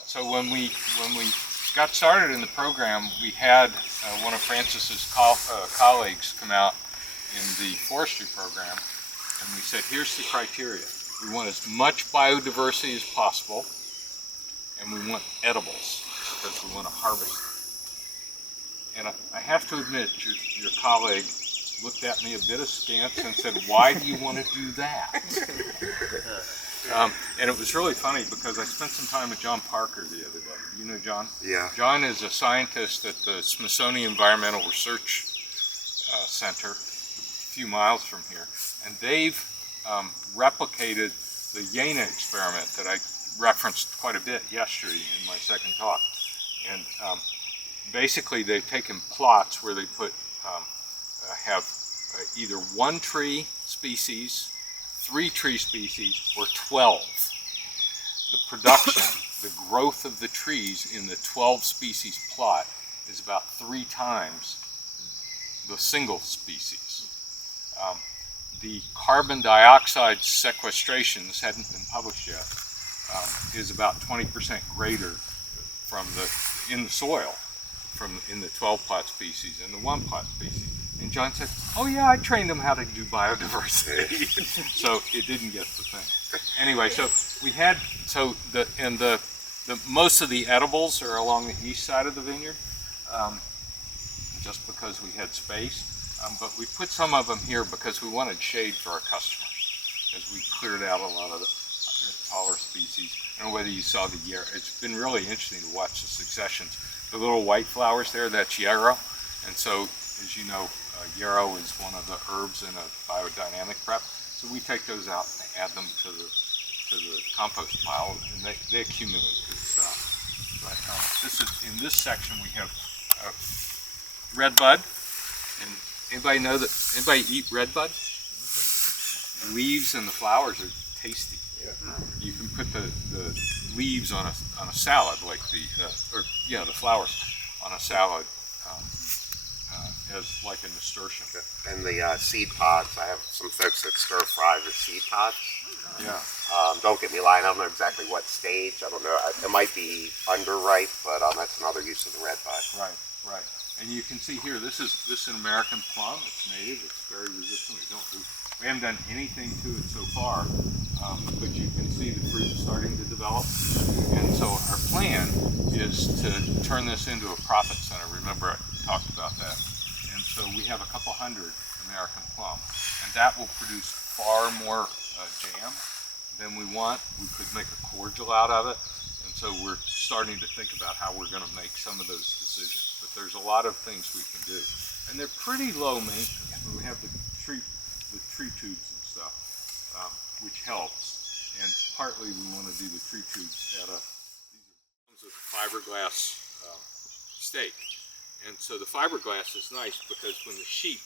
So when we got started in the program, we had one of Francis's colleagues come out in the forestry program, and we said, here's the criteria. We want as much biodiversity as possible, and we want edibles, because we want to harvest them. And I have to admit, your colleague looked at me a bit askance and said, why do you want to do that? And it was really funny because I spent some time with John Parker the other day. You know John? Yeah. John is a scientist at the Smithsonian Environmental Research Center, a few miles from here. And they've replicated the Jena experiment that I referenced quite a bit yesterday in my second talk. And basically they've taken plots where they have either one tree species, 3 tree species, or 12. The production, the growth of the trees in the 12 species plot is about 3 times the single species. The carbon dioxide sequestration, this hadn't been published yet, is about 20% greater in the soil in the 12 plot species and the 1 plot species. And John said, oh yeah, I trained them how to do biodiversity. So it didn't get the thing. Anyway, so we had, most of the edibles are along the east side of the vineyard, just because we had space. But we put some of them here because we wanted shade for our customers, as we cleared out a lot of the taller species. I don't know whether you saw the yarrow. It's been really interesting to watch the successions. The little white flowers there, that's yarrow. And so, as you know, yarrow is one of the herbs in a biodynamic prep. So we take those out and add them to the compost pile, and they accumulate. In this section we have red bud. And anybody eat red bud? The leaves and the flowers are tasty. Yeah. You can put the leaves on a salad, like the flowers on a salad. As like a nasturtium. And the seed pods, I have some folks that stir fry the seed pods. Yeah. Don't get me lying, I don't know exactly what stage. I don't know. It might be underripe, but that's another use of the red bud. Right. And you can see here, this is an American plum. It's native. It's very resistant. We haven't done anything to it so far, but you can see the fruit starting to develop. And so our plan is to turn this into a profit center. Remember, I talked about that. So we have a couple hundred American plum, and that will produce far more jam than we want. We could make a cordial out of it, and so we're starting to think about how we're going to make some of those decisions. But there's a lot of things we can do, and they're pretty low maintenance. We have the tree tubes and stuff, which helps, and partly we want to do the tree tubes at these are fiberglass stake. And so the fiberglass is nice because when the sheep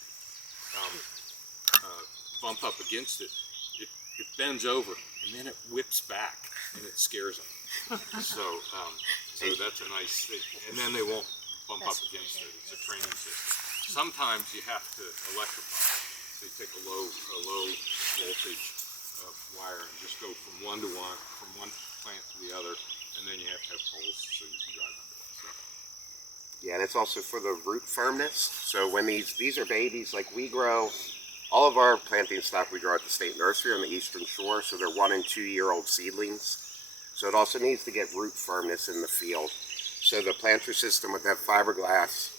bump up against it, it bends over and then it whips back and it scares them. So that's a nice thing. And then they won't bump up against it. It's a training system. Sometimes you have to electrify. So you take a low voltage wire and just go from one plant to the other, and then you have to have poles so you can drive them. Yeah, and it's also for the root firmness. So when these are babies, like we grow, all of our planting stock we grow at the state nursery on the eastern shore, so they're 1 and 2 year old seedlings. So it also needs to get root firmness in the field. So the planter system with that fiberglass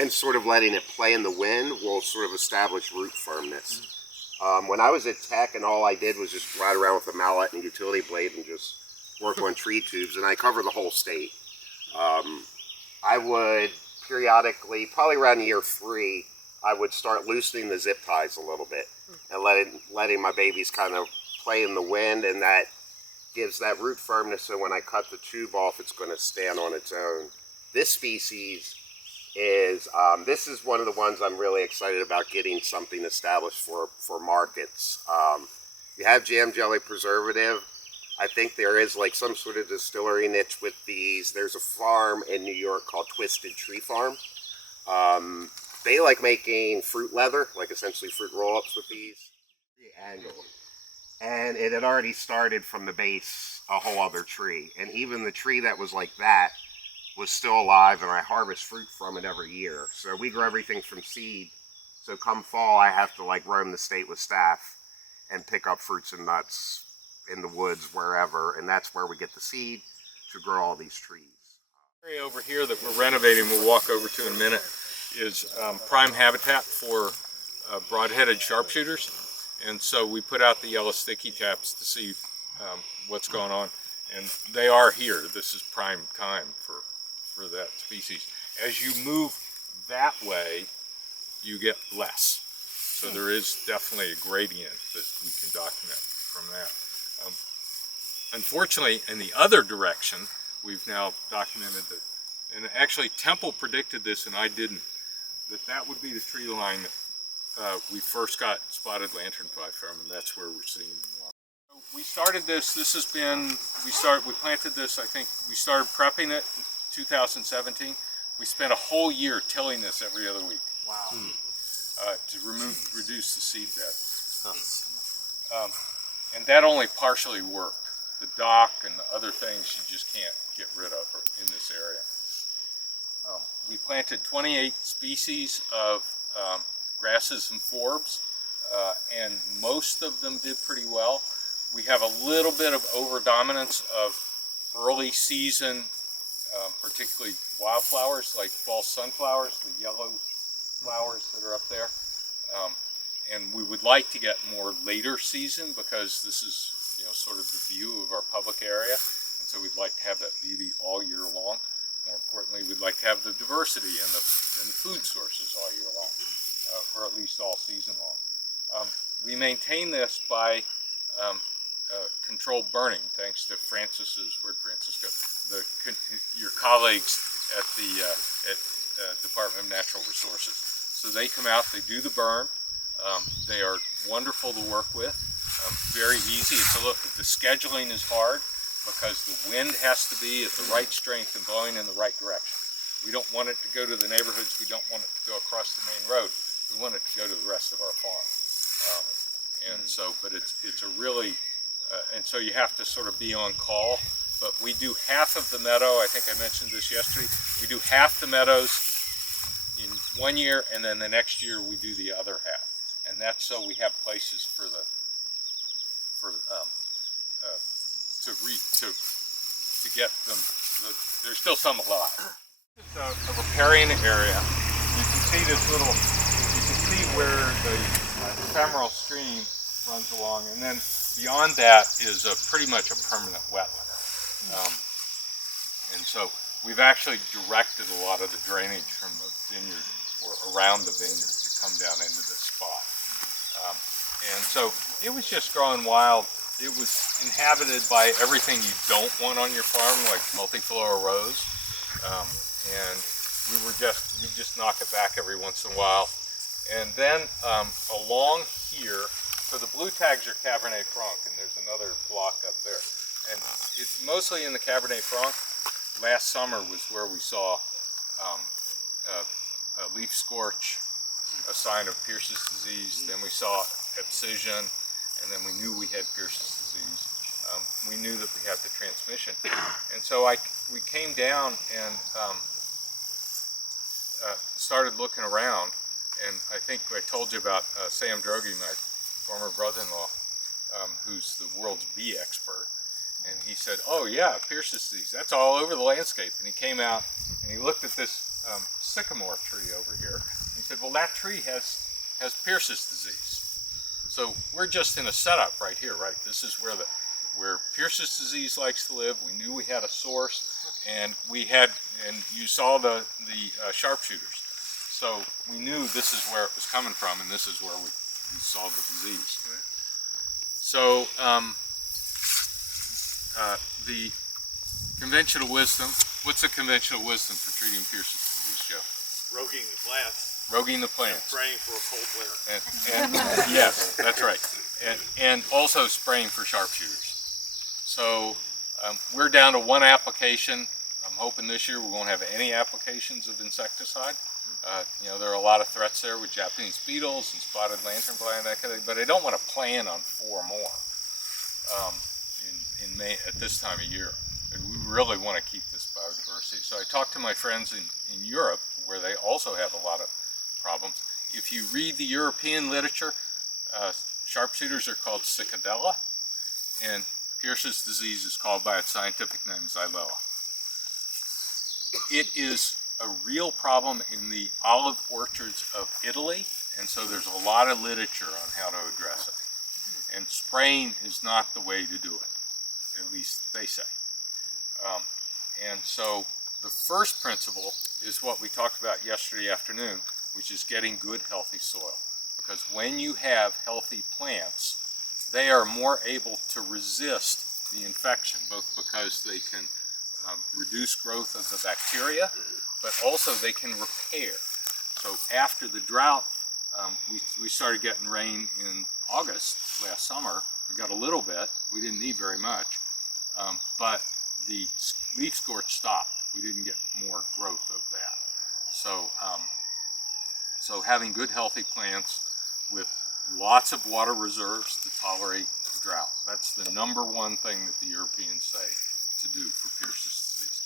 and sort of letting it play in the wind will sort of establish root firmness. When I was at Tech and all I did was just ride around with a mallet and a utility blade and just work on tree tubes, and I cover the whole state. I would periodically, probably around year 3, I would start loosening the zip ties a little bit and letting my babies kind of play in the wind, and that gives that root firmness so when I cut the tube off, it's going to stand on its own. This species is, this is one of the ones I'm really excited about getting something established for markets. You have jam jelly preservative. I think there is like some sort of distillery niche with these. There's a farm in New York called Twisted Tree Farm. They like making fruit leather, like essentially fruit roll-ups with these. The angle. and it had already started from the base a whole other tree. And even the tree that was like that was still alive, and I harvest fruit from it every year. So we grow everything from seed. So come fall, I have to like roam the state with staff and pick up fruits and nuts in the woods, wherever, and that's where we get the seed to grow all these trees. The area over here that we're renovating, we'll walk over to in a minute, is prime habitat for broad-headed sharpshooters. And so we put out the yellow sticky taps to see what's going on. And they are here. This is prime time for that species. As you move that way, you get less. So there is definitely a gradient that we can document from that. Unfortunately, in the other direction, we've now documented that, and actually Temple predicted this and I didn't, that would be the tree line that we first got spotted lanternfly from, and that's where we're seeing them. We started this has been, we planted this, I think, we started prepping it in 2017. We spent a whole year tilling this every other week. Wow. To reduce the seed bed. And that only partially worked. The dock and the other things you just can't get rid of in this area. We planted 28 species of grasses and forbs, and most of them did pretty well. We have a little bit of overdominance of early season, particularly wildflowers like false sunflowers, the yellow flowers that are up there. And we would like to get more later season because this is, sort of the view of our public area. And so we'd like to have that beauty all year long. More importantly, we'd like to have the diversity and the food sources all year long, or at least all season long. We maintain this by controlled burning, thanks to your colleagues at the Department of Natural Resources. So they come out, they do the burn. They are wonderful to work with, very easy. The scheduling is hard because the wind has to be at the right strength and blowing in the right direction. We don't want it to go to the neighborhoods, we don't want it to go across the main road, we want it to go to the rest of our farm. But it's a really, and so you have to sort of be on call. But we do half of the meadow, I think I mentioned this yesterday, we do half the meadows in 1 year, and then the next year we do the other half. And that's so we have places to get them. There's still some alive. It's a riparian area. You can see where the ephemeral stream runs along, and then beyond that is pretty much a permanent wetland. And so we've actually directed a lot of the drainage from the vineyard or around the vineyard to come down into this spot. And so it was just growing wild. It was inhabited by everything you don't want on your farm, like multiflora rose. And we just knock it back every once in a while. And then along here, so the blue tags are Cabernet Franc, and there's another block up there. And it's mostly in the Cabernet Franc. Last summer was where we saw a leaf scorch, a sign of Pierce's disease. Then we saw abscission, and then we knew we had Pierce's disease. We knew that we had the transmission. And so we came down and started looking around. And I think I told you about Sam Droege, my former brother-in-law, who's the world's bee expert. And he said, oh yeah, Pierce's disease, that's all over the landscape. And he came out and he looked at this sycamore tree over here. He said, well, that tree has Pierce's disease. So we're just in a setup right here, right? This is where Pierce's disease likes to live. We knew we had a source, and you saw the sharpshooters. So we knew this is where it was coming from, and this is where we saw the disease. So the conventional wisdom, what's the conventional wisdom for treating Pierce's disease, Joe? Roguing the plants. Roguing the plants. And praying for a cold winter. And yes, that's right. And also spraying for sharpshooters. So we're down to one application. I'm hoping this year we won't have any applications of insecticide. There are a lot of threats there with Japanese beetles and spotted lanternfly and that kind of thing, but I don't want to plan on 4 more. um, in May at this time of year. And we really want to keep this biodiversity. So I talked to my friends in Europe, where they also have a lot of problems. If you read the European literature, sharpshooters are called cicadella, and Pierce's disease is called by its scientific name Xylella. It is a real problem in the olive orchards of Italy, and so there's a lot of literature on how to address it. And spraying is not the way to do it, at least they say. And so the first principle is what we talked about yesterday afternoon, which is getting good, healthy soil. Because when you have healthy plants, they are more able to resist the infection, both because they can reduce growth of the bacteria, but also they can repair. So after the drought, we started getting rain in August last summer. We got a little bit. We didn't need very much, but the leaf scorch stopped. We didn't get more growth of that. So, so having good, healthy plants with lots of water reserves to tolerate drought. That's the number one thing that the Europeans say to do for Pierce's disease.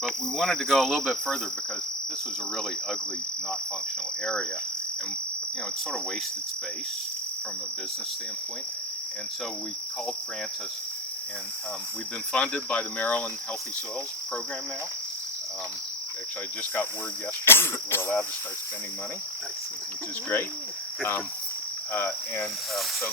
But we wanted to go a little bit further because this was a really ugly, not functional area. And you know, it sort of wasted space from a business standpoint. And so we called Francis, and we've been funded by the Maryland Healthy Soils program now. Actually, I just got word yesterday that we're allowed to start spending money, which is great. So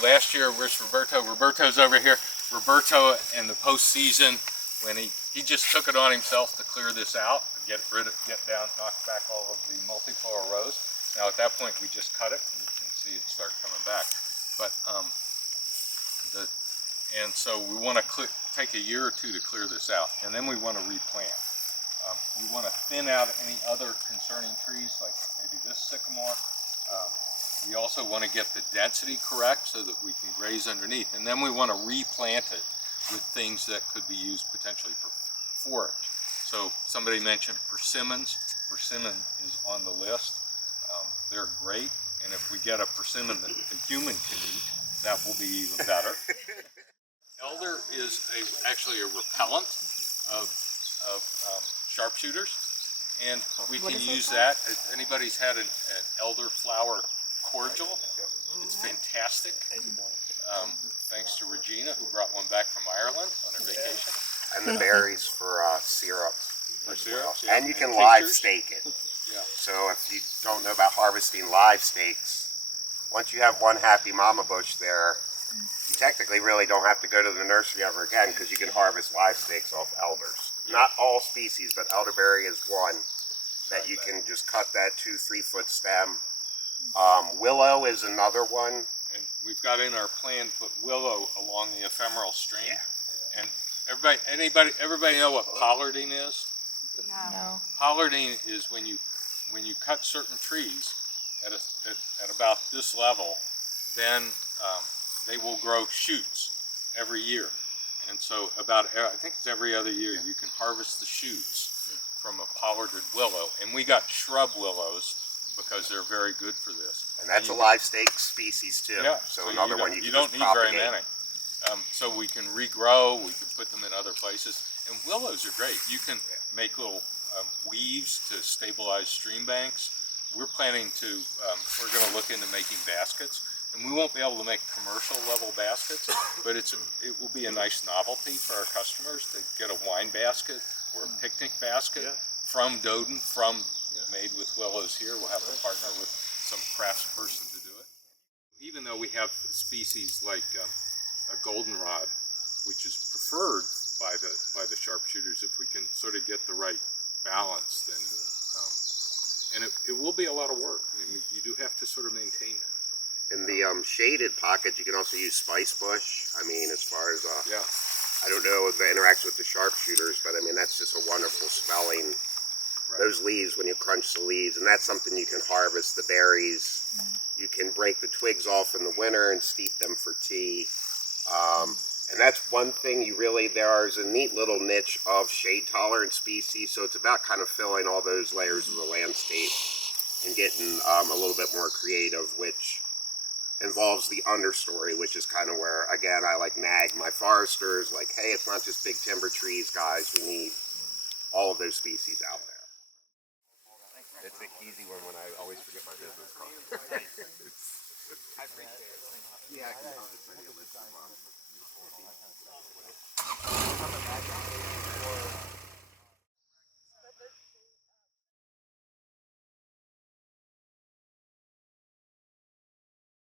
last year, where's Roberto? Roberto's over here. Roberto in the postseason, when he just took it on himself to clear this out, get down, knock back all of the multiflora rows. Now at that point, we just cut it, and you can see it start coming back. But and so we want to take a year or two to clear this out, and then we want to replant. We want to thin out any other concerning trees, like maybe this sycamore. We also want to get the density correct so that we can graze underneath, and then we want to replant it with things that could be used potentially for forage. So somebody mentioned persimmons. Persimmon is on the list. They're great, and if we get a persimmon that the human can eat, that will be even better. Elder is actually a repellent of sharpshooters, and we can use that. If anybody's had an elderflower cordial, it's fantastic. Thanks to Regina, who brought one back from Ireland on her vacation. And the berries for syrup. For syrups, yeah. And you can tinctures. live stake it. Yeah. So if you don't know about harvesting live steaks, once you have one happy mama bush there, you technically really don't have to go to the nursery ever again, because you can harvest live steaks off elders. Not all species, but elderberry is one that you can just cut that 2-3 foot stem. Willow is another one. And we've got in our plan to put willow along the ephemeral stream. Yeah. And everybody know what pollarding is? No. Pollarding is when you cut certain trees at about this level, then they will grow shoots every year. And so I think it's every other year, you can harvest the shoots from a pollarded willow. And we got shrub willows because they're very good for this. And that's a live stake species too. Yeah. So another one you can don't just need very propagate. many. So we can regrow, we can put them in other places. And willows are great. You can make little weaves to stabilize stream banks. We're planning to, we're going to look into making baskets. And we won't be able to make commercial level baskets, but it will be a nice novelty for our customers to get a wine basket or a picnic basket from Doden, made with willows here. We'll have to partner with some craftsperson to do it. Even though we have species like a goldenrod, which is preferred by the sharpshooters, if we can sort of get the right balance, then and it will be a lot of work. I mean, you do have to sort of maintain it. In the shaded pockets, you can also use spice bush. I mean, as far as I don't know if it interacts with the sharpshooters, but I mean that's just a wonderful smelling. Right. Those leaves, when you crunch the leaves, and that's something you can harvest. The berries, you can break the twigs off in the winter and steep them for tea. And that's one thing there's a neat little niche of shade tolerant species. So it's about kind of filling all those layers of the landscape and getting a little bit more creative, which involves the understory, which is kind of where, again, I like nag my foresters, like, hey, it's not just big timber trees, guys. We need all of those species out there. It's an easy one when I always forget my business card. I appreciate it. Yeah, I can